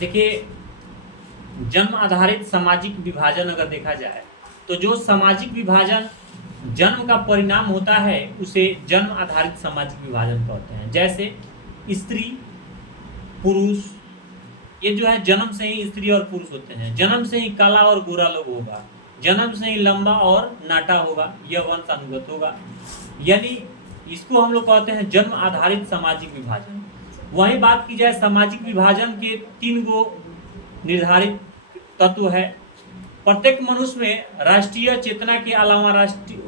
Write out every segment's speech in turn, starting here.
देखिए, जन्म आधारित सामाजिक विभाजन अगर देखा जाए तो जो सामाजिक विभाजन जन्म का परिणाम होता है उसे जन्म आधारित सामाजिक विभाजन कहते हैं। जैसे स्त्री पुरुष, ये जो है जन्म से ही स्त्री और पुरुष होते हैं, जन्म से ही काला और गोरा लोग होगा, जन्म से ही लंबा और नाटा होगा, यह वंशानुगत होगा। यानी इसको हम लोग कहते हैं जन्म आधारित सामाजिक विभाजन। वही बात की जाए सामाजिक विभाजन के 3 गो निर्धारित तत्व है। प्रत्येक मनुष्य में राष्ट्रीय चेतना के अलावा राष्ट्रीय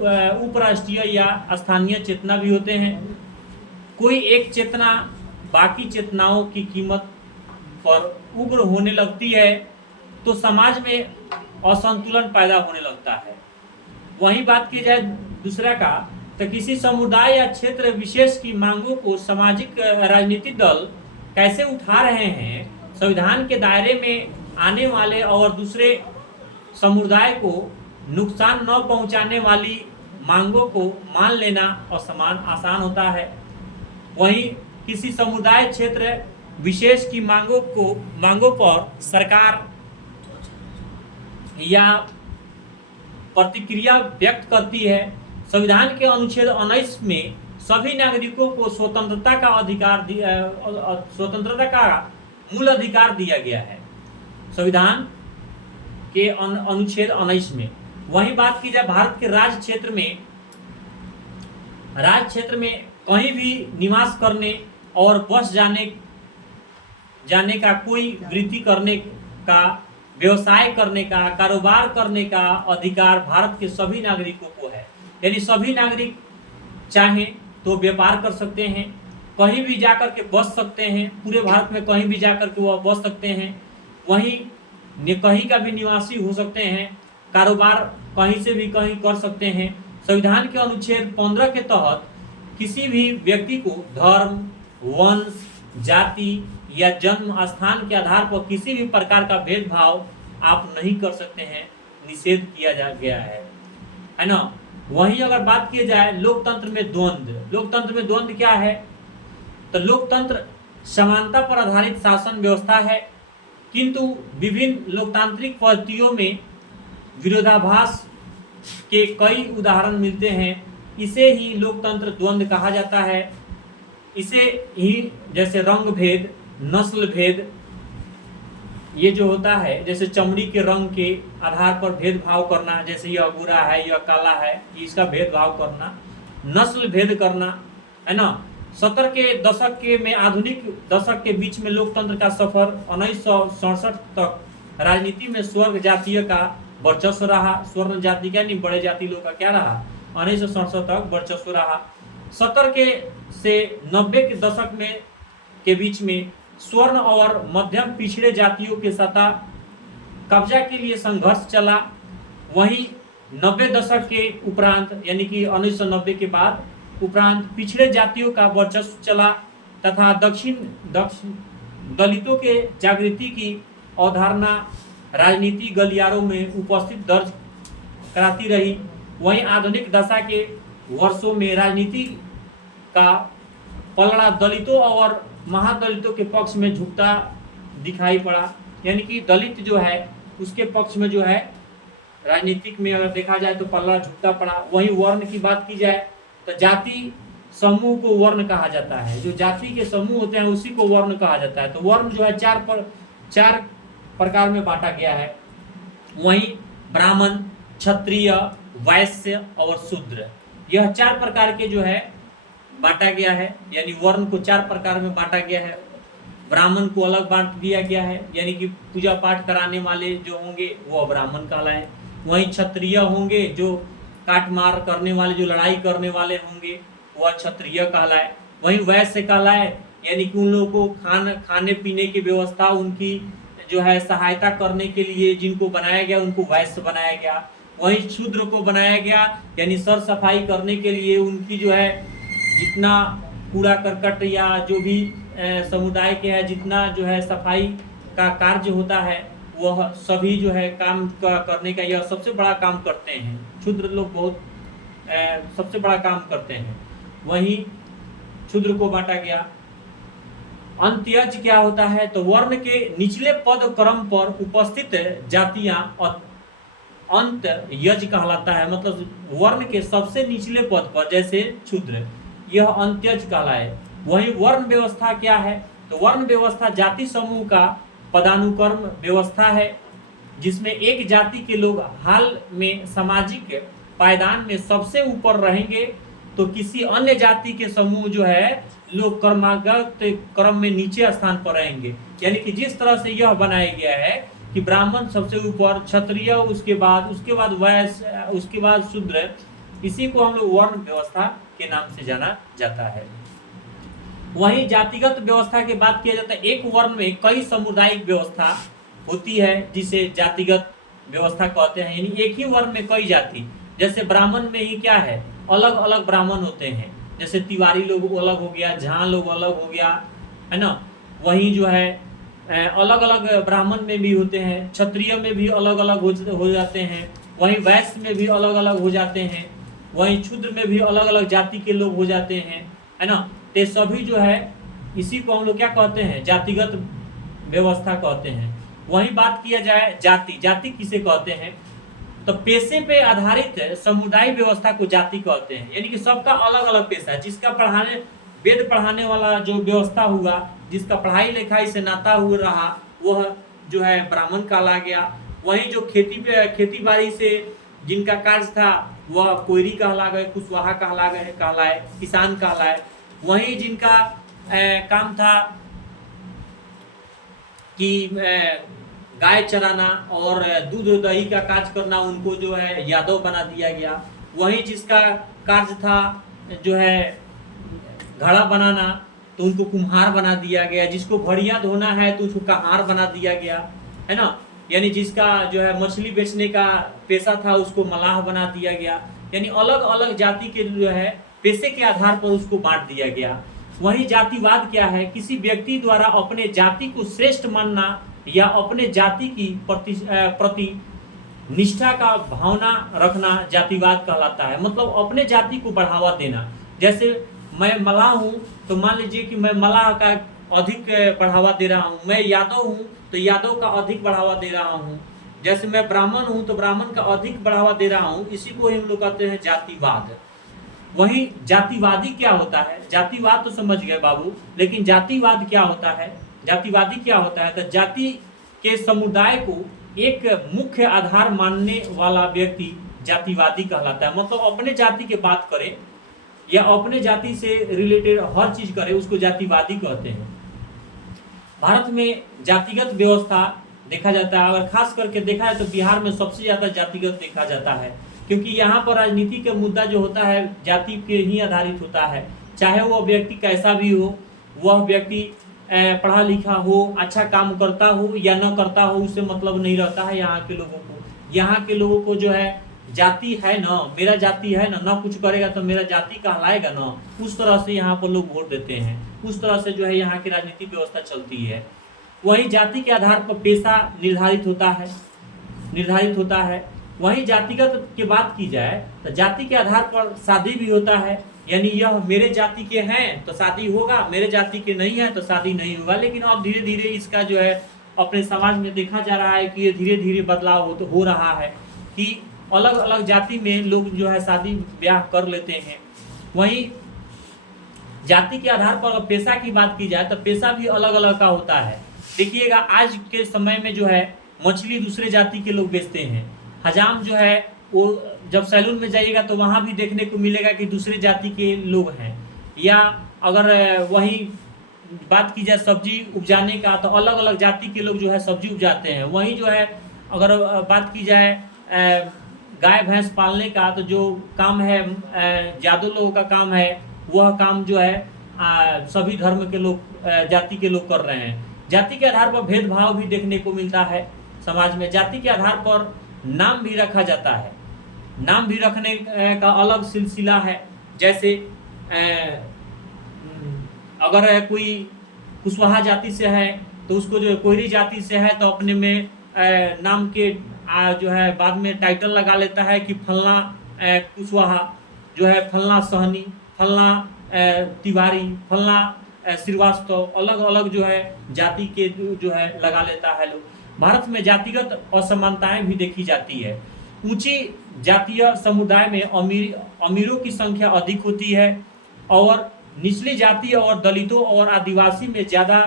उपराष्ट्रीय या स्थानीय चेतना भी होते हैं। कोई एक चेतना बाकी चेतनाओं की कीमत पर उग्र होने लगती है तो समाज में असंतुलन पैदा होने लगता है। वही बात की जाए दूसरा का, तो किसी समुदाय या क्षेत्र विशेष की मांगों को सामाजिक राजनीतिक दल कैसे उठा रहे हैं, संविधान के दायरे में आने वाले और दूसरे समुदाय को नुकसान न पहुंचाने वाली मांगों को मान लेना आसान होता है। वहीं किसी समुदाय क्षेत्र विशेष की मांगों पर सरकार या प्रतिक्रिया व्यक्त करती है। संविधान के अनुच्छेद 19 में सभी नागरिकों को स्वतंत्रता का मूल अधिकार दिया गया है, संविधान के अनुच्छेद 19 में। वही बात की जाए भारत के राज्य क्षेत्र में कहीं भी निवास करने और बस जाने का, कोई वृत्ति करने का, व्यवसाय करने का, कारोबार करने का अधिकार भारत के सभी नागरिकों को है। यानी सभी नागरिक चाहें तो व्यापार कर सकते हैं, कहीं भी जाकर के बस सकते हैं, पूरे भारत में कहीं भी जाकर के वह बस सकते हैं, वहीं कहीं का भी निवासी हो सकते हैं, कारोबार कहीं से भी कहीं कर सकते हैं। संविधान के अनुच्छेद 15 के तहत किसी भी व्यक्ति को धर्म, वंश, जाति या जन्म स्थान के आधार पर किसी भी प्रकार का भेदभाव आप नहीं कर सकते हैं, निषेध किया गया है ना। वहीं अगर बात की जाए लोकतंत्र में द्वंद्व क्या है, तो लोकतंत्र समानता पर आधारित शासन व्यवस्था है, किंतु विभिन्न लोकतांत्रिक पद्धतियों में विरोधाभास के कई उदाहरण मिलते हैं। इसे ही लोकतंत्र द्वंद्व कहा जाता है। इसे ही जैसे रंग भेद, नस्ल भेद, ये जो होता है, जैसे चमड़ी के रंग के आधार पर भेदभाव करना, जैसे यह गोरा है, यह काला है, इसका भेदभाव करना, नस्ल भेद करना, है ना। 70 के दशक में आधुनिक दशक के बीच में लोकतंत्र का सफर 1967 तक राजनीति में स्वर्ग जातीय का वर्चस्व रहा। स्वर्ण जाति का नहीं, बड़े जाति लोग का क्या रहा, 1967 तक वर्चस्व रहा। 70 के से 90 के दशक में के बीच में स्वर्ण और मध्यम पिछड़े जातियों के सत्ता कब्जा के लिए संघर्ष चला। वहीं 90 दशक के उपरांत, यानी कि 1990 के बाद उपरांत पिछड़े जातियों का वर्चस्व चला तथा दक्षिण दलितों के जागृति की अवधारणा राजनीति गलियारों में उपस्थित दर्ज कराती रही। वहीं आधुनिक दशा के वर्षों में राजनीति का पलड़ा दलितों और महादलितों के पक्ष में झुकता दिखाई पड़ा। यानी कि दलित जो है उसके पक्ष में जो है राजनीतिक में अगर देखा जाए तो पलड़ा झुकता पड़ा। वहीं वर्ण की बात की जाए तो जाति समूह को वर्ण कहा जाता है, जो जाति के समूह होते हैं उसी को वर्ण कहा जाता है। तो वर्ण जो है चार प्रकार में बांटा गया है। वहीं ब्राह्मण, क्षत्रिय, वैश्य और शूद्र, यह 4 प्रकार के जो है बांटा गया है। यानी वर्ण को 4 प्रकार में बांटा गया है। ब्राह्मण को अलग बांट दिया गया है, यानी कि पूजा पाठ कराने वाले जो होंगे वो ब्राह्मण कहलाए। वहीं क्षत्रिय होंगे, जो काट मार करने वाले, जो लड़ाई करने वाले होंगे वह क्षत्रिय कहलाए। वहीं वैश्य कहलाए, यानी कि उन लोगों को खाने पीने की व्यवस्था, उनकी जो है सहायता करने के लिए जिनको बनाया गया उनको वैश्य बनाया गया। वहीं शूद्र को बनाया गया, यानी सर सफाई करने के लिए उनकी जो है जितना कूड़ा करकट या जो भी समुदाय के है जितना जो है सफाई का कार्य होता है वह सभी जो है काम करने का यह सबसे बड़ा काम करते हैं। शूद्र लोग बहुत सबसे बड़ा काम करते हैं। वहीं शूद्र को बांटा गया। अंत्यज क्या होता है, तो वर्ण के निचले पद क्रम पर उपस्थित जातियां अंत यज कहलाता है। मतलब वर्ण के सबसे निचले पद पर, जैसे क्षुद्र, यह अंत्यज कहलाए। वही वर्ण व्यवस्था क्या है, तो वर्ण व्यवस्था जाति समूह का पदानुक्रम व्यवस्था है, जिसमें एक जाति के लोग हाल में सामाजिक पायदान में सबसे ऊपर रहेंगे, तो किसी अन्य जाति के समूह जो है लोग क्रमागत क्रम में नीचे स्थान पर रहेंगे। यानी कि जिस तरह से यह बनाया गया है कि ब्राह्मण सबसे ऊपर, क्षत्रिय उसके बाद वैश्य, उसके बाद शूद्र, इसी को हम लोग वर्ण व्यवस्था के नाम से जाना जाता है। वहीं जातिगत व्यवस्था की बात किया जाता है, एक वर्ण में कई सामुदायिक व्यवस्था होती है जिसे जातिगत व्यवस्था कहते हैं। यानी एक ही वर्ण में कई जाति, जैसे ब्राह्मण में ही क्या है, अलग अलग ब्राह्मण होते हैं, जैसे तिवारी लोग अलग हो गया, झां लोग अलग हो गया, है ना। वहीं जो है अलग अलग ब्राह्मण में भी होते हैं, क्षत्रिय में भी अलग अलग हो जाते हैं, वहीं वैश्य में भी अलग अलग हो जाते हैं, वहीं क्षुद्र में भी अलग अलग जाति के लोग हो जाते हैं, है ना। तो सभी जो है इसी को हम लोग क्या कहते हैं, जातिगत व्यवस्था कहते हैं। वहीं बात किया जाए जाति किसे कहते हैं, तो पेशे पे आधारित समुदाय व्यवस्था को जाति कहते हैं। यानी कि सबका अलग अलग पेशा है, जिसका वेद पढ़ाने वाला जो व्यवस्था हुआ, जिसका पढ़ाई लिखाई से नाता हुआ रहा, वह जो है ब्राह्मण कहला गया। वहीं जो खेती बाड़ी से जिनका कार्य था वह कोयरी कहला गए, कुशवाहा कहलाए, किसान कहलाए। वहीं जिनका काम था कि गाय चराना और दूध दही का कार्य करना, उनको जो है यादव बना दिया गया। वहीं जिसका कार्य था जो है घड़ा बनाना, तो उनको कुम्हार बना दिया गया। जिसको भड़िया धोना है तो उसको कहार बना दिया गया, है ना। यानी जिसका जो है मछली बेचने का पेशा था उसको मलाह बना दिया गया। यानी अलग अलग जाति के जो है पेशे के आधार पर उसको बांट दिया गया। वहीं जातिवाद क्या है, किसी व्यक्ति द्वारा अपने जाति को श्रेष्ठ मानना या अपने जाति की प्रति निष्ठा का भावना रखना जातिवाद कहलाता है। मतलब अपने जाति को बढ़ावा देना। जैसे मैं मलाह हूँ तो मान लीजिए कि मैं मलाह का अधिक बढ़ावा दे रहा हूँ, मैं यादव हूँ तो यादव का अधिक बढ़ावा दे रहा हूँ, जैसे मैं ब्राह्मण हूँ तो ब्राह्मण का अधिक बढ़ावा दे रहा हूँ। इसी को हम लोग कहते हैं जातिवाद। वहीं जातिवादी क्या होता है, जातिवाद तो समझ गए बाबू, लेकिन जातिवाद क्या होता है, जातिवादी क्या होता है, तो जाति के समुदाय को एक मुख्य आधार मानने वाला व्यक्ति जातिवादी कहलाता है। मतलब अपने जाति की बात करे या अपने जाति से रिलेटेड हर चीज करे उसको जातिवादी कहते हैं। भारत में जातिगत व्यवस्था देखा जाता है, अगर खास करके देखा है तो बिहार में सबसे ज्यादा जातिगत देखा जाता है, क्योंकि यहाँ पर राजनीति का मुद्दा जो होता है जाति के ही आधारित होता है। चाहे वह व्यक्ति कैसा भी हो, वह व्यक्ति पढ़ा लिखा हो, अच्छा काम करता हो या न करता हो, उससे मतलब नहीं रहता है यहाँ के लोगों को। यहाँ के लोगों को जो है जाति है ना, मेरा जाति है ना, कुछ करेगा तो मेरा जाति कहलाएगा ना, उस तरह से यहाँ पर लोग वोट देते हैं। उस तरह से जो है यहाँ की राजनीतिक व्यवस्था चलती है। वहीं जाति के आधार पर पेशा निर्धारित होता है। वहीं जातिगत की बात की जाए तो जाति के आधार पर शादी भी होता है। यानी यह मेरे जाति के हैं तो शादी होगा, मेरे जाति के नहीं है तो शादी नहीं होगा। लेकिन अब धीरे धीरे इसका जो है अपने समाज में देखा जा रहा है कि ये धीरे धीरे बदलाव हो रहा है कि अलग अलग जाति में लोग जो है शादी ब्याह कर लेते हैं। वहीं जाति के आधार पर अगर पेशा की बात की जाए तो पेशा भी अलग अलग का होता है। देखिएगा आज के समय में जो है मछली दूसरे जाति के लोग बेचते हैं। हजाम जो है वो जब सैलून में जाइएगा तो वहाँ भी देखने को मिलेगा कि दूसरे जाति के लोग हैं। या अगर वही बात की जाए सब्जी उपजाने का तो अलग अलग जाति के लोग जो है सब्जी उपजाते हैं। वहीं जो है अगर बात की जाए गाय भैंस पालने का तो जो काम है ज़्यादा लोगों का काम है, वह काम जो है सभी धर्म के लोग जाति के लोग कर रहे हैं। जाति के आधार पर भेदभाव भी देखने को मिलता है समाज में। जाति के आधार पर नाम भी रखा जाता है, नाम भी रखने का अलग सिलसिला है। जैसे अगर कोई कुशवाहा जाति से है तो उसको जो कोयरी जाति से है तो अपने में नाम के जो है बाद में टाइटल लगा लेता है कि फलना कुशवाहा जो है, फलना सहनी, फलना तिवारी, फलना श्रीवास्तव, अलग अलग जो है जाति के जो है लगा लेता है लोग। भारत में जातिगत असमानताएं भी देखी जाती है। ऊंची जातीय समुदाय में अमीरों की संख्या अधिक होती है और निचली जाति और दलितों और आदिवासी में ज़्यादा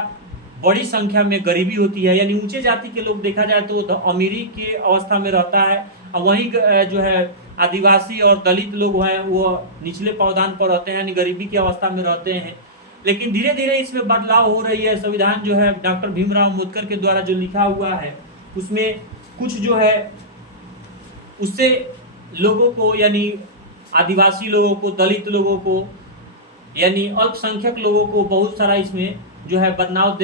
बड़ी संख्या में गरीबी होती है। यानी ऊंचे जाति के लोग देखा जाए तो अमीरी की अवस्था में रहता है, और वहीं जो है आदिवासी और दलित लोग हैं वो निचले पावदान पर रहते हैं, यानी गरीबी की अवस्था में रहते हैं। लेकिन धीरे धीरे इसमें बदलाव हो रही है। संविधान जो है डॉक्टर भीमराव अम्बेडकर के द्वारा जो लिखा हुआ है उसमें कुछ जो है उससे लोगों को, यानी आदिवासी लोगों को, दलित लोगों को, यानी अल्पसंख्यक लोगों को बहुत सारा इसमें जो है बदलाव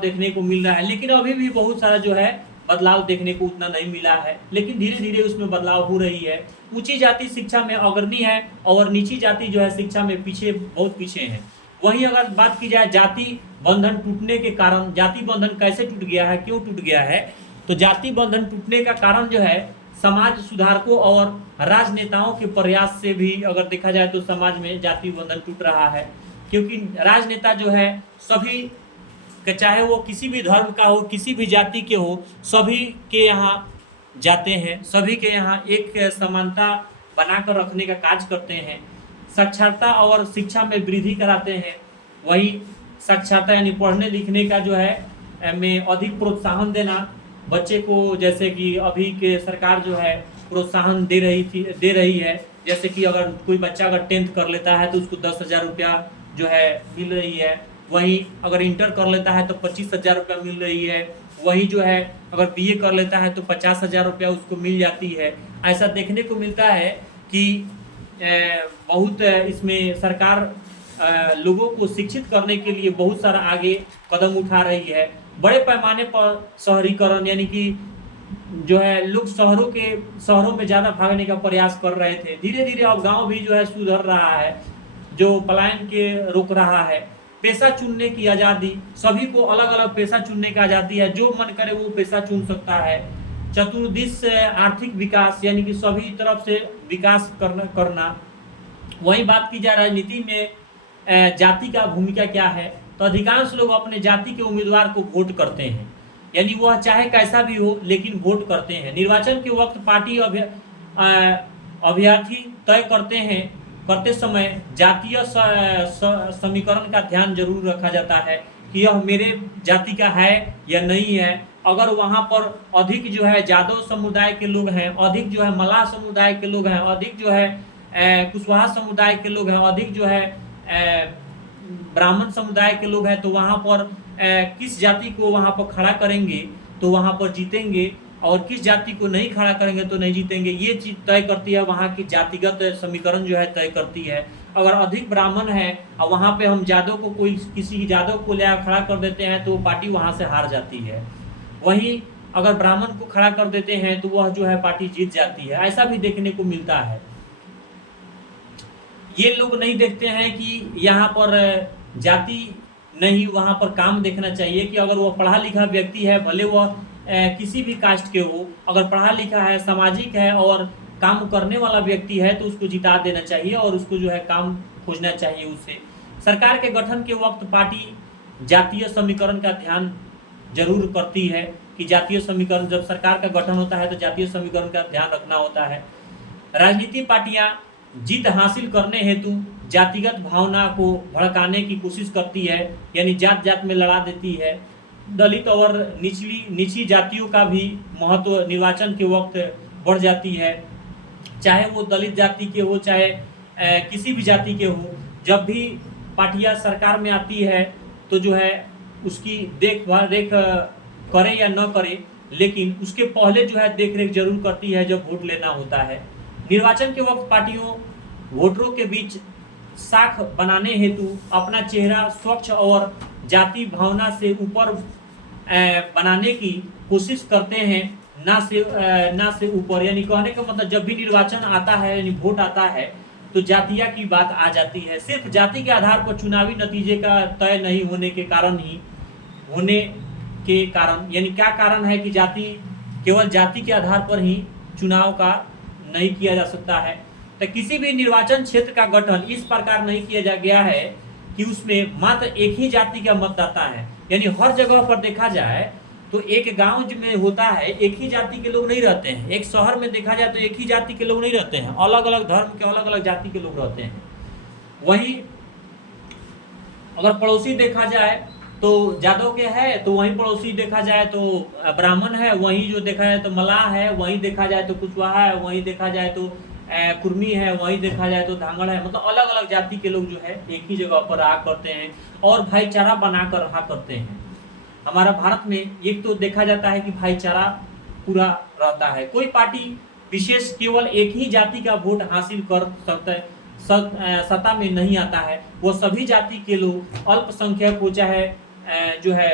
देखने को मिल रहा है। लेकिन अभी भी बहुत सारा जो है बदलाव देखने को उतना नहीं मिला है, लेकिन धीरे धीरे उसमें बदलाव हो रही है। ऊंची जाति शिक्षा में अग्रणी है और नीची जाति जो है शिक्षा में बहुत पीछे है। वहीं अगर बात की जाए जाति बंधन टूटने के कारण, जाति बंधन कैसे टूट गया है, क्यों टूट गया है, तो जाति बंधन टूटने का कारण जो है समाज सुधारकों और राजनेताओं के प्रयास से भी अगर देखा जाए तो समाज में जाति बंधन टूट रहा है। क्योंकि राजनेता जो है सभी, चाहे वो किसी भी धर्म का हो, किसी भी जाति के हो, सभी के यहाँ जाते हैं, सभी के यहाँ एक समानता बनाकर रखने का कार्य करते हैं। साक्षरता और शिक्षा में वृद्धि कराते हैं। वही साक्षरता यानी पढ़ने लिखने का जो है में अधिक प्रोत्साहन देना बच्चे को, जैसे कि अभी के सरकार जो है प्रोत्साहन दे रही है। जैसे कि अगर कोई बच्चा अगर 10th कर लेता है तो उसको 10,000 रुपया जो है मिल रही है। वहीं अगर इंटर कर लेता है तो 25,000 रुपया मिल रही है। वहीं जो है अगर BA कर लेता है तो 50,000 रुपया उसको मिल जाती है। ऐसा देखने को मिलता है कि बहुत इसमें सरकार लोगों को शिक्षित करने के लिए बहुत सारा आगे कदम उठा रही है। बड़े पैमाने पर शहरीकरण, यानी कि जो है लोग शहरों में ज़्यादा भागने का प्रयास कर रहे थे। धीरे धीरे अब गांव भी जो है सुधर रहा है, जो पलायन के रोक रहा है। पेशा चुनने की आज़ादी, सभी को अलग अलग पेशा चुनने की आज़ादी है, जो मन करे वो पेशा चुन सकता है। चतुर्दिश आर्थिक विकास, यानी कि सभी तरफ से विकास करना। वहीं बात की जाए राजनीति में जाति का भूमिका क्या है, तो अधिकांश लोग अपने जाति के उम्मीदवार को वोट करते हैं, यानी वह चाहे कैसा भी हो लेकिन वोट करते हैं। निर्वाचन के वक्त पार्टी अभ्यर्थी तय करते समय जातीय समीकरण का ध्यान जरूर रखा जाता है कि यह मेरे जाति का है या नहीं है। अगर वहाँ पर अधिक जो है यादव समुदाय के लोग हैं, अधिक जो है मल्लाह समुदाय के लोग हैं, अधिक जो है कुशवाहा समुदाय के लोग हैं, अधिक जो है ब्राह्मण समुदाय के लोग हैं, तो वहाँ पर किस जाति को वहाँ पर खड़ा करेंगे तो वहाँ पर जीतेंगे, और किस जाति को नहीं खड़ा करेंगे तो नहीं जीतेंगे। ये चीज़ तय करती है, वहाँ की जातिगत समीकरण जो है तय करती है। अगर अधिक ब्राह्मण है और वहाँ पे हम यादव को किसी यादव को ले खड़ा कर देते हैं तो पार्टी वहाँ से हार जाती है। वहीं अगर ब्राह्मण को खड़ा कर देते हैं तो वह जो है पार्टी जीत जाती है। ऐसा भी देखने को मिलता है। ये लोग नहीं देखते हैं कि यहाँ पर जाति नहीं, वहाँ पर काम देखना चाहिए कि अगर वह पढ़ा लिखा व्यक्ति है, भले वह किसी भी कास्ट के हो, अगर पढ़ा लिखा है, सामाजिक है और काम करने वाला व्यक्ति है तो उसको जिता देना चाहिए और उसको जो है काम खोजना चाहिए उससे। सरकार के गठन के वक्त पार्टी जातीय समीकरण का ध्यान जरूर करती है कि जातीय समीकरण, जब सरकार का गठन होता है तो जातीय समीकरण का ध्यान रखना होता है। राजनीतिक पार्टियां जीत हासिल करने हेतु जातिगत भावना को भड़काने की कोशिश करती है, यानी जात जात में लड़ा देती है। दलित और निचली जातियों का भी महत्व निर्वाचन के वक्त बढ़ जाती है, चाहे वो दलित जाति के हो चाहे किसी भी जाति के हो। जब भी पार्टियां सरकार में आती है तो जो है उसकी देख करे या न करे, लेकिन उसके पहले जो है देख रेख जरूर करती है जब वोट लेना होता है। निर्वाचन के वक्त पार्टियों वोटरों के बीच साख बनाने हेतु अपना चेहरा स्वच्छ और जाति भावना से ऊपर बनाने की कोशिश करते हैं, ना से ऊपर। यानी कहने का मतलब जब भी निर्वाचन आता है यानी वोट आता है तो जातिया की बात आ जाती है। सिर्फ जाति के आधार पर चुनावी नतीजे का तय नहीं होने के कारण यानी क्या कारण है कि केवल जाति के आधार पर ही चुनाव का नहीं किया जा सकता है। तो किसी भी निर्वाचन क्षेत्र का गठन इस प्रकार नहीं किया जा गया है कि उसमें मात्र एक ही जाति का मतदाता है। यानी हर जगह पर देखा जाए तो एक गांव में होता है एक ही जाति के लोग नहीं रहते हैं, एक शहर में देखा जाए तो एक ही जाति के लोग नहीं रहते हैं, अलग अलग धर्म के अलग अलग जाति के लोग रहते हैं। वहीं अगर पड़ोसी देखा जाए तो जादव के है, तो वहीं पड़ोसी देखा जाए तो ब्राह्मण है, वहीं जो देखा जाए तो मलाह है, वहीं देखा जाए तो कुशवाहा है, वहीं देखा जाए तो कुर्मी है, वहीं देखा जाए तो धांगड़ है। मतलब अलग अलग जाति के लोग जो है एक ही जगह पर रहा करते हैं और भाईचारा बनाकर रहा करते हैं। हमारा भारत में एक तो देखा जाता है कि भाईचारा पूरा रहता है, कोई पार्टी विशेष केवल एक ही जाति का वोट हासिल कर सकता है, सत्ता में नहीं आता है। वो सभी जाति के लोग, अल्पसंख्यक हो चाहे जो है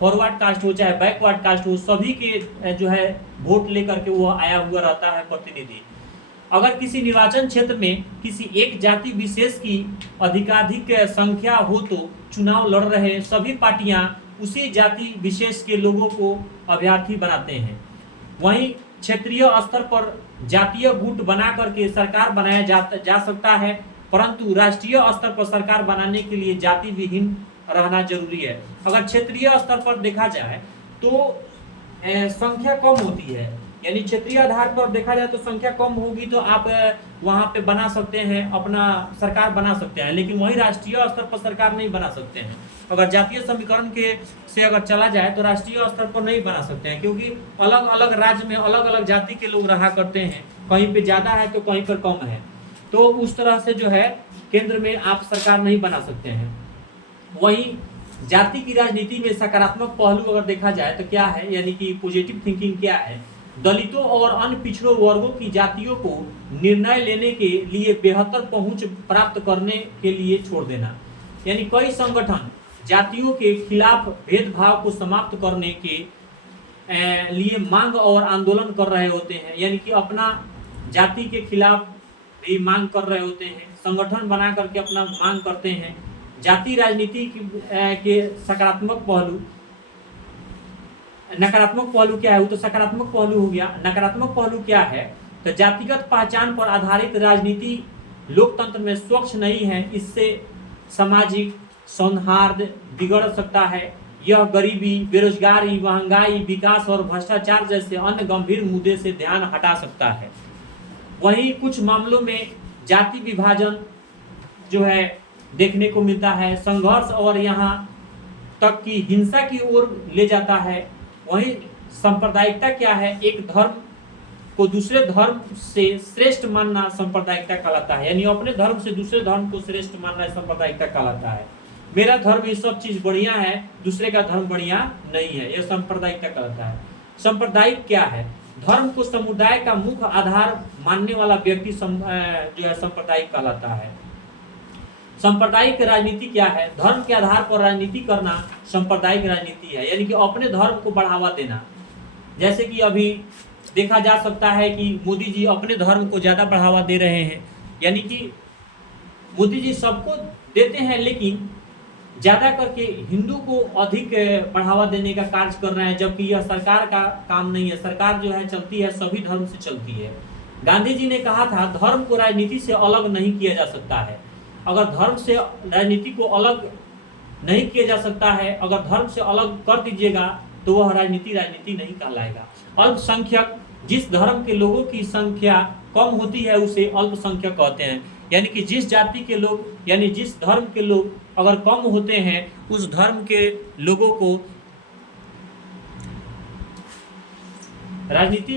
फॉरवर्ड कास्ट हो चाहे बैकवर्ड कास्ट हो, सभी के जो है वोट लेकर के वो आया हुआ रहता है प्रतिनिधि। अगर किसी निर्वाचन क्षेत्र में किसी एक जाति विशेष की अधिकाधिक संख्या हो तो चुनाव लड़ रहे सभी पार्टियां उसी जाति विशेष के लोगों को अभ्यर्थी बनाते हैं। वहीं क्षेत्रीय स्तर पर जातीय गुट बना करके सरकार बनाया जा सकता है, परंतु राष्ट्रीय स्तर पर सरकार बनाने के लिए जाति विहीन रहना जरूरी है। अगर क्षेत्रीय स्तर पर देखा जाए तो संख्या कम होती है, यानी क्षेत्रीय आधार पर देखा जाए तो संख्या कम होगी तो आप वहां पे बना सकते हैं, अपना सरकार बना सकते हैं, लेकिन वही राष्ट्रीय स्तर पर सरकार नहीं बना सकते हैं। अगर जातीय समीकरण के से अगर चला जाए तो राष्ट्रीय स्तर पर नहीं बना सकते हैं, क्योंकि अलग अलग राज्य में अलग अलग जाति के लोग रहा करते हैं, कहीं पे ज्यादा है तो कहीं पर कम है, तो उस तरह से जो है केंद्र में आप सरकार नहीं बना सकते हैं। वहीं जाति की राजनीति में सकारात्मक पहलू अगर देखा जाए तो क्या है, यानी कि पॉजिटिव थिंकिंग क्या है, दलितों और अन्य पिछड़ों वर्गों की जातियों को निर्णय लेने के लिए बेहतर पहुंच प्राप्त करने के लिए छोड़ देना। यानी कई संगठन जातियों के खिलाफ भेदभाव को समाप्त करने के लिए मांग और आंदोलन कर रहे होते हैं, यानी कि अपना जाति के खिलाफ भी मांग कर रहे होते हैं, संगठन बना करके अपना मांग करते हैं। जाति राजनीति के सकारात्मक पहलू, नकारात्मक पहलू क्या है, वो तो सकारात्मक पहलू हो गया। नकारात्मक पहलू क्या है, तो जातिगत पहचान पर आधारित राजनीति लोकतंत्र में स्वच्छ नहीं है, इससे सामाजिक सौहार्द बिगड़ सकता है। यह गरीबी, बेरोजगारी, महंगाई, विकास और भ्रष्टाचार जैसे अन्य गंभीर मुद्दे से ध्यान हटा सकता है। वहीं कुछ मामलों में जाति विभाजन जो है देखने को मिलता है, संघर्ष और यहाँ तक की हिंसा की ओर ले जाता है। वहीं सांप्रदायिकता क्या है, एक धर्म को दूसरे धर्म से श्रेष्ठ मानना सांप्रदायिकता कहलाता है, यानी अपने धर्म से दूसरे धर्म को श्रेष्ठ मानना सांप्रदायिकता कहलाता है। मेरा धर्म ये सब चीज बढ़िया है, दूसरे का धर्म बढ़िया नहीं है, यह सांप्रदायिकता कहलाता है। सांप्रदायिक क्या है, धर्म को समुदाय का मुख्य आधार मानने वाला व्यक्ति जो है सांप्रदायिक कहलाता है। सांप्रदायिक राजनीति क्या है, धर्म के आधार पर राजनीति करना सांप्रदायिक राजनीति है, यानी कि अपने धर्म को बढ़ावा देना। जैसे कि अभी देखा जा सकता है कि मोदी जी अपने धर्म को ज्यादा बढ़ावा दे रहे हैं, यानी कि मोदी जी सबको देते हैं लेकिन ज्यादा करके हिंदू को अधिक बढ़ावा देने का कार्य कर रहे हैं, जबकि यह सरकार का काम नहीं है। सरकार जो है चलती है सभी धर्म से चलती है। गांधी जी ने कहा था धर्म को राजनीति से अलग नहीं किया जा सकता है। अगर धर्म से राजनीति को अलग नहीं किया जा सकता है, अगर धर्म से अलग कर दीजिएगा तो वह राजनीति नहीं कहलाएगा। अल्पसंख्यक, जिस धर्म के लोगों की संख्या कम होती है उसे अल्पसंख्यक कहते हैं, यानी कि जिस जाति के लोग, यानी जिस धर्म के लोग अगर कम होते हैं उस धर्म के लोगों को राजनीति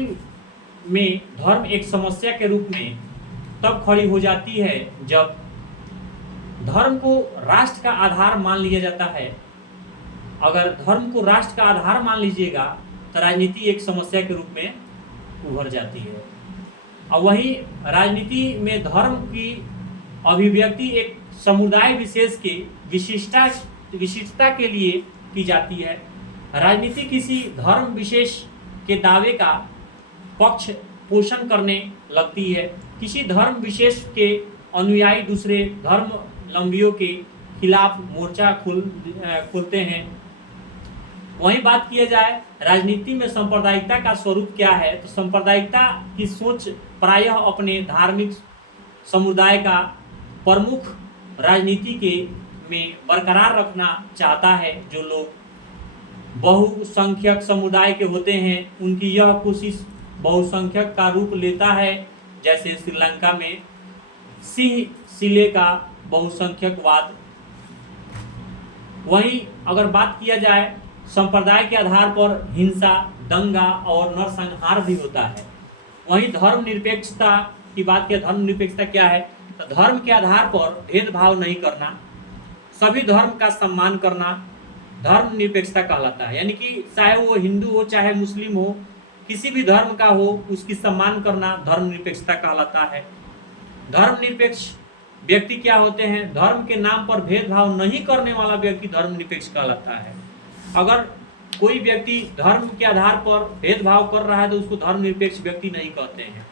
में धर्म एक समस्या के रूप में तब खड़ी हो जाती है जब धर्म को राष्ट्र का आधार मान लिया जाता है। अगर धर्म को राष्ट्र का आधार मान लीजिएगा तो राजनीति एक समस्या के रूप में उभर जाती है। और वहीं राजनीति में धर्म की अभिव्यक्ति एक समुदाय विशेष के विशिष्टता के लिए की जाती है। राजनीति किसी धर्म विशेष के दावे का पक्ष पोषण करने लगती है। किसी धर्म विशेष के अनुयायी दूसरे धर्मावलंबियों के खिलाफ मोर्चा खोलते हैं। वहीं बात किया जाए राजनीति में सांप्रदायिकता का स्वरूप क्या है, तो सांप्रदायिकता की सोच प्रायः अपने धार्मिक समुदाय का प्रमुख राजनीति में बरकरार रखना चाहता है, जो लोग बहुसंख्यक समुदाय के होते हैं, उनकी यह कोशिश बहुसंख्यक का रूप लेता है, जैसे श्रीलंका में सिंह सिले का बहुसंख्यकवाद। वहीं अगर बात किया जाए संप्रदाय के आधार पर हिंसा, दंगा और नरसंहार भी होता है। वहीं धर्मनिरपेक्षता की बात किया, धर्मनिरपेक्षता क्या है? तो धर्म के आधार पर भेदभाव नहीं करना, सभी धर्म का सम्मान करना धर्मनिरपेक्षता कहलाता है। यानी कि चाहे वो हिंदू हो चाहे मुस्लिम हो, किसी भी धर्म का हो, उसकी सम्मान करना धर्मनिरपेक्षता कहलाता है। धर्मनिरपेक्ष व्यक्ति क्या होते हैं? धर्म के नाम पर भेदभाव नहीं करने वाला व्यक्ति धर्मनिरपेक्ष कहलाता है। अगर कोई व्यक्ति धर्म के आधार पर भेदभाव कर रहा है तो उसको धर्मनिरपेक्ष व्यक्ति नहीं कहते हैं।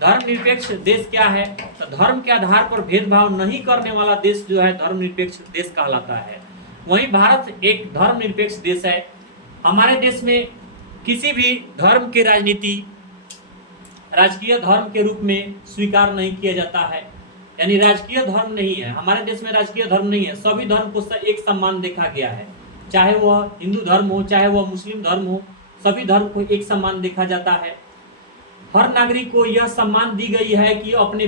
धर्मनिरपेक्ष देश क्या है? तो धर्म के आधार पर भेदभाव नहीं करने वाला देश जो है धर्मनिरपेक्ष देश कहलाता है। वहीं भारत एक धर्मनिरपेक्ष देश है। हमारे देश में किसी भी धर्म की राजनीति राजकीय धर्म के रूप में स्वीकार नहीं किया जाता है। यानी राजकीय धर्म नहीं है, हमारे देश में राजकीय धर्म नहीं है। सभी धर्म को एक समान देखा गया है, चाहे वह हिंदू धर्म हो चाहे वह मुस्लिम धर्म हो, सभी धर्म को एक समान देखा जाता है। हर नागरिक को यह सम्मान दी गई है कि अपने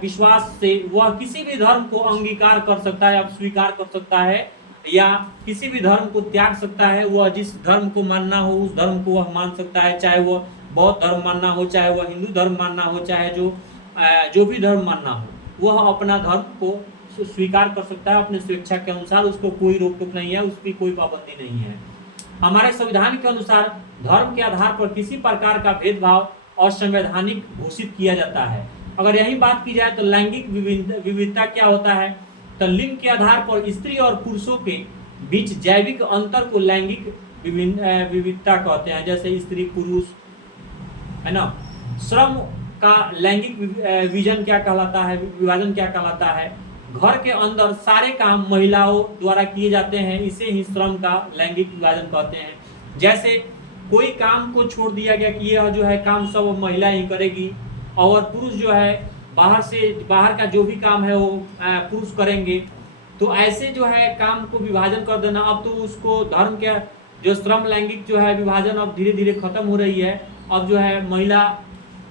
विश्वास से वह किसी भी धर्म को अंगीकार कर सकता है, स्वीकार कर सकता है, या किसी भी धर्म को त्याग सकता है। वह जिस धर्म को मानना हो उस धर्म को वह मान सकता है, चाहे वह बौद्ध धर्म मानना हो, चाहे वह हिंदू धर्म मानना हो, चाहे जो भी धर्म मानना हो, वह अपना धर्म को स्वीकार कर सकता है अपने स्वेच्छा के अनुसार। उसको कोई रोक टोक नहीं है, उसकी कोई पाबंदी नहीं है। हमारे संविधान के अनुसार धर्म के आधार पर किसी प्रकार का भेदभाव असंवैधानिक घोषित किया जाता है। अगर यही बात की जाए तो लैंगिक विविधता क्या होता है? तो लिंग के आधार पर स्त्री और पुरुषों के बीच जैविक अंतर को लैंगिक विविधता कहते हैं, जैसे स्त्री पुरुष, है ना। श्रम का लैंगिक विभाजन क्या कहलाता है? घर के अंदर सारे काम महिलाओं द्वारा किए जाते हैं, इसे ही श्रम का लैंगिक विभाजन कहते हैं। जैसे कोई काम को छोड़ दिया गया कि यह जो है काम सब महिला ही करेगी, और पुरुष जो है बाहर का जो भी काम है वो पुरुष करेंगे, तो ऐसे जो है काम को विभाजन कर देना। अब तो उसको धर्म के जो श्रम लैंगिक जो है विभाजन अब धीरे धीरे खत्म हो रही है। अब जो है महिला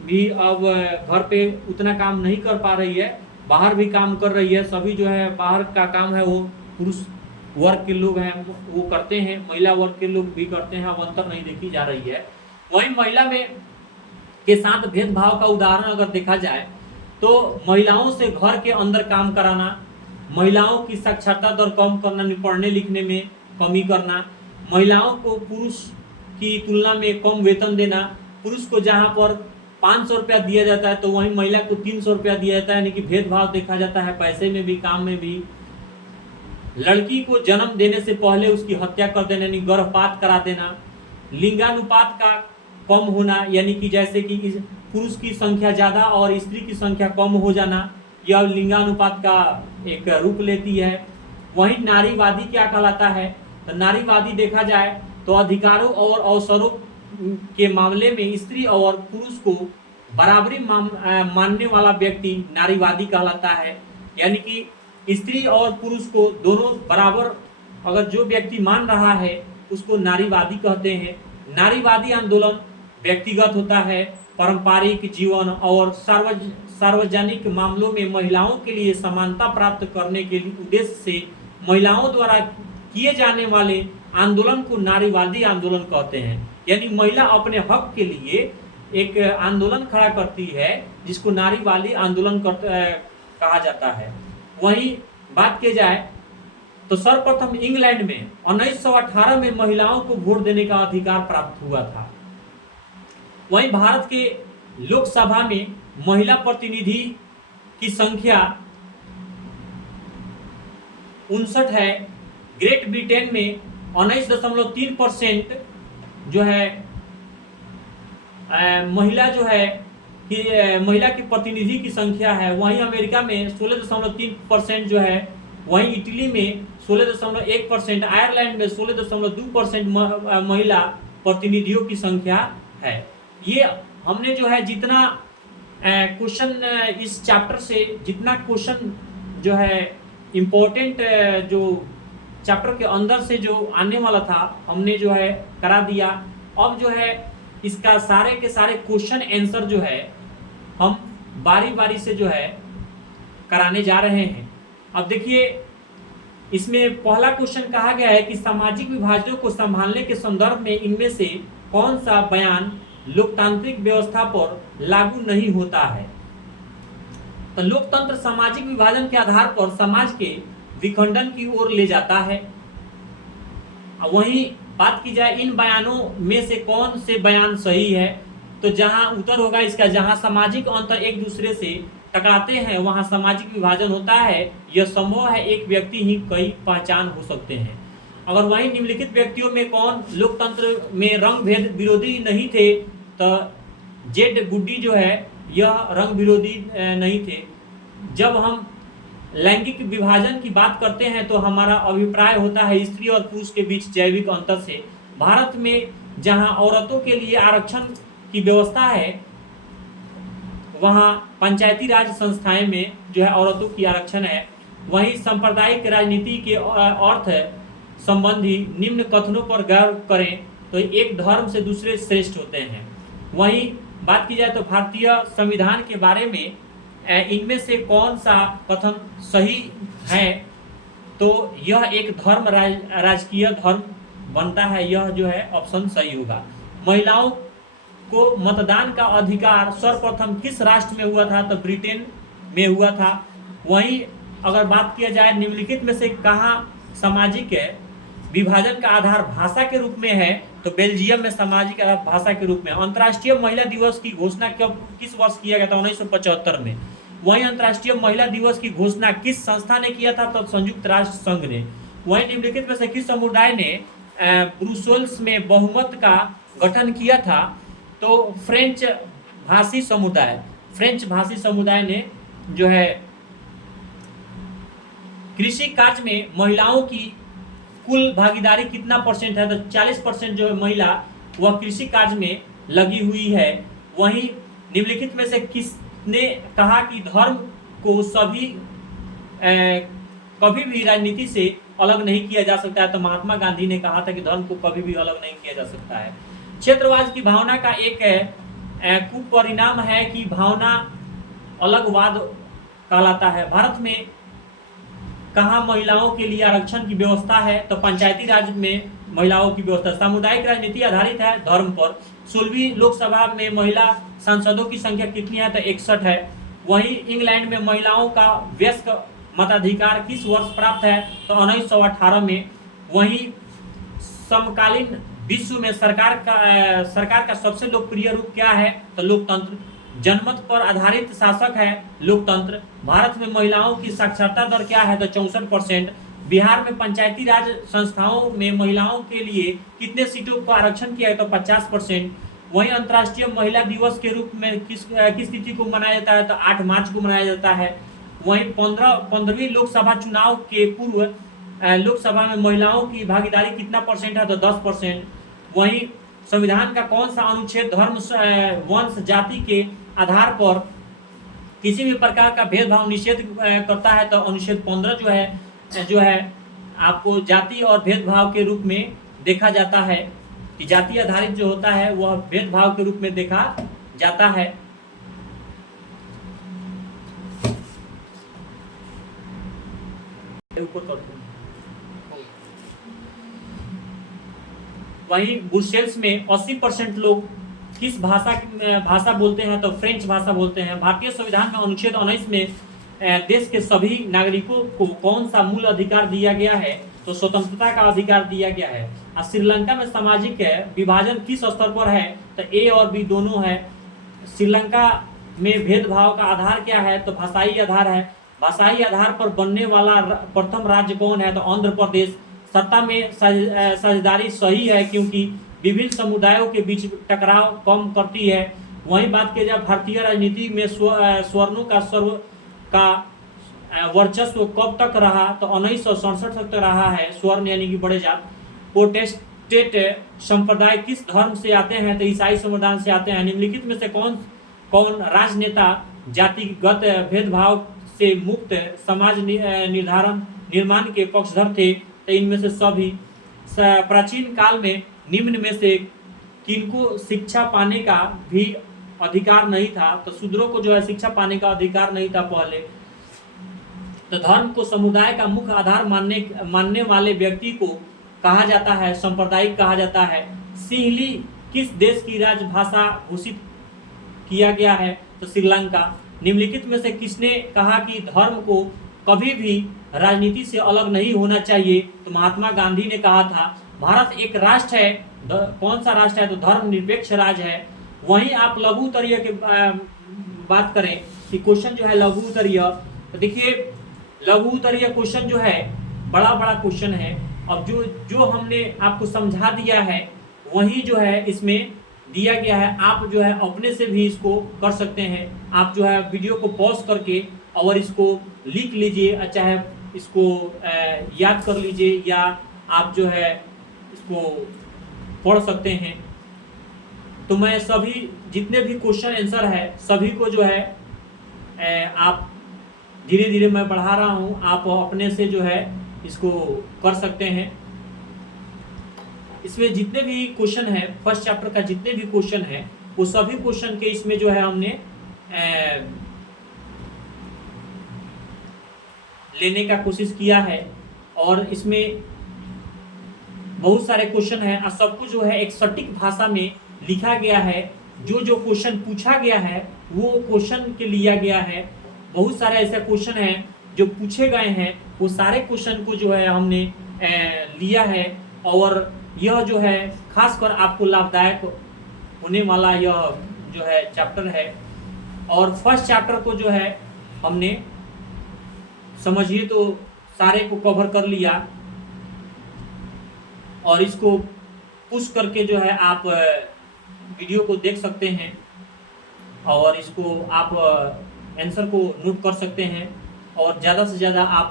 भी अब घर पे उतना काम नहीं कर पा रही है, बाहर भी काम कर रही है। सभी जो है बाहर का काम है वो पुरुष वर्ग के लोग हैं वो करते हैं, महिला वर्ग के लोग भी करते हैं। अब अंतर नहीं देखी जा रही है। वहीं महिला में के साथ भेदभाव का उदाहरण अगर देखा जाए तो महिलाओं से घर के अंदर काम कराना, महिलाओं की साक्षरता दर कम करना, पढ़ने लिखने में कमी करना, महिलाओं को पुरुष की तुलना में कम वेतन देना। पुरुष को जहाँ पर 500 रुपया दिया जाता है तो वहीं महिला को 300 रुपया दिया जाता है, यानी कि भेदभाव देखा जाता है पैसे में भी, काम में भी। लड़की को जन्म देने से पहले उसकी हत्या कर देना, यानी गर्भपात करा देना। लिंगानुपात का कम होना, यानी कि जैसे कि पुरुष की संख्या ज़्यादा और स्त्री की संख्या कम हो जाना, यह लिंगानुपात का एक रूप लेती है। वहीं नारीवादी क्या कहलाता है? तो नारीवादी देखा जाए तो अधिकारों और अवसरों के मामले में स्त्री और पुरुष को बराबरी मानने वाला व्यक्ति नारीवादी कहलाता है। यानी कि स्त्री और पुरुष को दोनों बराबर अगर जो व्यक्ति मान रहा है उसको नारीवादी कहते हैं। नारीवादी आंदोलन व्यक्तिगत होता है, पारंपरिक जीवन और सार्वजनिक मामलों में महिलाओं के लिए समानता प्राप्त करने के लिए उद्देश्य से महिलाओं द्वारा किए जाने वाले आंदोलन को नारीवादी आंदोलन कहते हैं। यानी महिला अपने हक के लिए एक आंदोलन खड़ा करती है जिसको नारीवादी आंदोलन कहा जाता है। वहीं बात की जाए तो सर्वप्रथम इंग्लैंड में 1918 में महिलाओं को वोट देने का अधिकार प्राप्त हुआ था। वहीं भारत के लोकसभा में महिला प्रतिनिधि की संख्या 59 है। ग्रेट ब्रिटेन में 19.3% जो है महिला जो है कि महिला की प्रतिनिधि की संख्या है। वहीं अमेरिका में 16.3% जो है, वहीं इटली में 16.1%, आयरलैंड में 16.2% महिला प्रतिनिधियों की संख्या है। ये हमने जो है जितना क्वेश्चन इस चैप्टर से जितना क्वेश्चन जो है इम्पोर्टेंट जो चैप्टर के अंदर से जो आने वाला था हमने जो है करा दिया। अब जो है इसका सारे के सारे क्वेश्चन आंसर जो है हम बारी बारी से जो है कराने जा रहे हैं। अब देखिए इसमें पहला क्वेश्चन कहा गया है कि सामाजिक विभाजनों को संभालने के संदर्भ में इनमें से कौन सा बयान लोकतांत्रिक व्यवस्था पर लागू नहीं होता है। तो लोकतंत्र सामाजिक विभाजन के आधार पर समाज के विखंडन की ओर ले जाता है। वहीं बात की जाए इन बयानों में से कौन से बयान सही है, तो जहां उत्तर होगा इसका, जहां सामाजिक अंतर एक दूसरे से टकराते हैं वहां सामाजिक विभाजन होता है। यह संभव है, एक व्यक्ति ही कई पहचान हो सकते हैं। अगर वहीं निम्नलिखित व्यक्तियों में कौन लोकतंत्र में रंग भेद विरोधी नहीं थे, तो जेड गुड्डी जो है यह रंग विरोधी नहीं थे। जब हम लैंगिक विभाजन की बात करते हैं तो हमारा अभिप्राय होता है स्त्री और पुरुष के बीच जैविक अंतर से। भारत में जहां औरतों के लिए आरक्षण की व्यवस्था है वहां पंचायती राज संस्थाएं में जो है औरतों की आरक्षण है। वहीं सांप्रदायिक राजनीति के अर्थ संबंधी निम्न कथनों पर गौर करें तो एक धर्म से दूसरे श्रेष्ठ होते हैं। वहीं बात की जाए तो भारतीय संविधान के बारे में इनमें से कौन सा कथन सही है, तो यह एक धर्म राजकीय धर्म बनता है। यह जो है ऑप्शन सही होगा। महिलाओं को मतदान का अधिकार सर्वप्रथम किस राष्ट्र में हुआ था, तो ब्रिटेन में हुआ था। वहीं अगर बात किया जाए निम्नलिखित में से कहाँ सामाजिक विभाजन का आधार भाषा के रूप में है, तो बेल्जियम में सामाजिक आधार भाषा के रूप में। अंतर्राष्ट्रीय महिला दिवस की घोषणा कब किस वर्ष किया गया था, 1975 में। वहीं अंतर्राष्ट्रीय महिला दिवस की घोषणा किस संस्था ने किया था, तो संयुक्त राष्ट्र संघ ने। वहीं निम्नलिखित में से किस समुदाय ने ब्रुसेल्स में बहुमत का गठन किया था, तो फ्रेंच भाषी समुदाय ने जो है कृषि कार्य में महिलाओं की कुल भागीदारी कितना परसेंट है, तो 40% जो है महिला वह कृषि कार्य में लगी हुई है। वहीं निम्नलिखित में से किसने कहा कि धर्म को कभी भी राजनीति से अलग नहीं किया जा सकता है, तो महात्मा गांधी ने कहा था कि धर्म को कभी भी अलग नहीं किया जा सकता है। क्षेत्रवाद की भावना का एक कुपरिणाम है कि भावना अलगवाद कहलाता है। भारत में कहाँ महिलाओं के लिए आरक्षण की व्यवस्था है, तो पंचायती राज में महिलाओं की व्यवस्था। सामुदायिक राजनीति आधारित है धर्म पर। 16वीं लोकसभा में महिला सांसदों की संख्या कितनी है, तो 61 है। वहीं इंग्लैंड में महिलाओं का वयस्क मताधिकार किस वर्ष प्राप्त है, तो 1918 में। वहीं समकालीन विश्व में सरकार का सबसे लोकप्रिय रूप क्या है, तो लोकतंत्र। जनमत पर आधारित शासक है लोकतंत्र। भारत में महिलाओं की साक्षरता दर क्या है, तो 64%। बिहार में पंचायती राज संस्थाओं में महिलाओं के लिए कितने सीटों का आरक्षण किया है, तो 50%। वहीं अंतर्राष्ट्रीय महिला दिवस के रूप में किस तिथि को मनाया जाता है, तो 8 मार्च को मनाया जाता है। वहीं 15वीं लोकसभा चुनाव के पूर्व लोकसभा में महिलाओं की भागीदारी कितना परसेंट है, तो 10%। वहीं संविधान का कौन सा अनुच्छेद धर्म वंश जाति के आधार पर किसी भी प्रकार का भेदभाव निषेध करता है, तो अनुच्छेद 15 जो है आपको जाति और भेदभाव के रूप में देखा जाता है कि जाति आधारित जो होता है वह भेदभाव के रूप में देखा जाता है। वहीं ब्रुसेल्स में 80% लोग किस भाषा बोलते हैं, तो फ्रेंच भाषा बोलते हैं। भारतीय संविधान में अनुच्छेद 19 में देश के सभी नागरिकों को कौन सा मूल अधिकार दिया गया है, तो स्वतंत्रता का अधिकार दिया गया है। और श्रीलंका में सामाजिक विभाजन किस स्तर पर है, तो ए और बी दोनों है। श्रीलंका में भेदभाव का आधार क्या है, तो भाषाई आधार है। भाषाई आधार पर बनने वाला प्रथम राज्य कौन है, तो आंध्र प्रदेश। सत्ता में साझेदारी सही है क्योंकि विभिन्न समुदायों के बीच टकराव कम करती है। वहीं बात की जाए भारतीय राजनीति में स्वर्णों का वर्चस्व कब तक रहा, तो 1967 तक रहा है। स्वर्ण यानी कि बड़े जात। प्रोटेस्टेंट संप्रदाय किस धर्म से आते हैं, तो ईसाई समुदाय से आते हैं। निम्नलिखित में से कौन राजनेता जातिगत भेदभाव से मुक्त समाज निर्माण के पक्षधर थे। तो इनमें से सभी प्राचीन काल में निम्न में से किनको शिक्षा पाने का भी अधिकार नहीं था। तो शूद्रों को जो है शिक्षा पाने का अधिकार नहीं था पहले। तो धर्म को समुदाय का मुख्य आधार मानने वाले व्यक्ति को कहा जाता है सांप्रदायिक कहा जाता है। सिंहली किस देश की राजभाषा घोषित किया गया है? तो श्रीलंका। निम्नलिखित में से किसने कहा कि धर्म को कभी भी राजनीति से अलग नहीं होना चाहिए? तो महात्मा गांधी ने कहा था। भारत एक राष्ट्र है, कौन सा राष्ट्र है? तो धर्मनिरपेक्ष राज्य है। वहीं आप लघु उत्तरीय के बात करें कि क्वेश्चन जो है लघु उत्तरीय, तो देखिए लघु उत्तरीय क्वेश्चन जो है बड़ा बड़ा क्वेश्चन है। अब जो हमने आपको समझा दिया है वही जो है इसमें दिया गया है। आप जो है अपने से भी इसको कर सकते हैं। आप जो है वीडियो को पॉज करके और इसको लिख लीजिए, चाहे इसको याद कर लीजिए, या आप जो है इसको पढ़ सकते हैं। तो मैं सभी जितने भी क्वेश्चन आंसर है सभी को जो है आप धीरे धीरे मैं बढ़ा रहा हूँ, आप अपने से जो है इसको कर सकते हैं। इसमें जितने भी क्वेश्चन है फर्स्ट चैप्टर का जितने भी क्वेश्चन है वो सभी क्वेश्चन के इसमें जो है हमने लेने का कोशिश किया है। और इसमें बहुत सारे क्वेश्चन है और सब कुछ जो है एक सटीक भाषा में लिखा गया है। जो क्वेश्चन पूछा गया है वो क्वेश्चन के लिया गया है। बहुत सारे ऐसे क्वेश्चन हैं जो पूछे गए हैं, वो सारे क्वेश्चन को जो है हमने लिया है। और यह जो है खासकर आपको लाभदायक होने वाला यह जो है चैप्टर है। और फर्स्ट चैप्टर को जो है हमने समझिए तो सारे को कवर कर लिया। और इसको पुश करके जो है आप वीडियो को देख सकते हैं और इसको आप आंसर को नोट कर सकते हैं। और ज़्यादा से ज़्यादा आप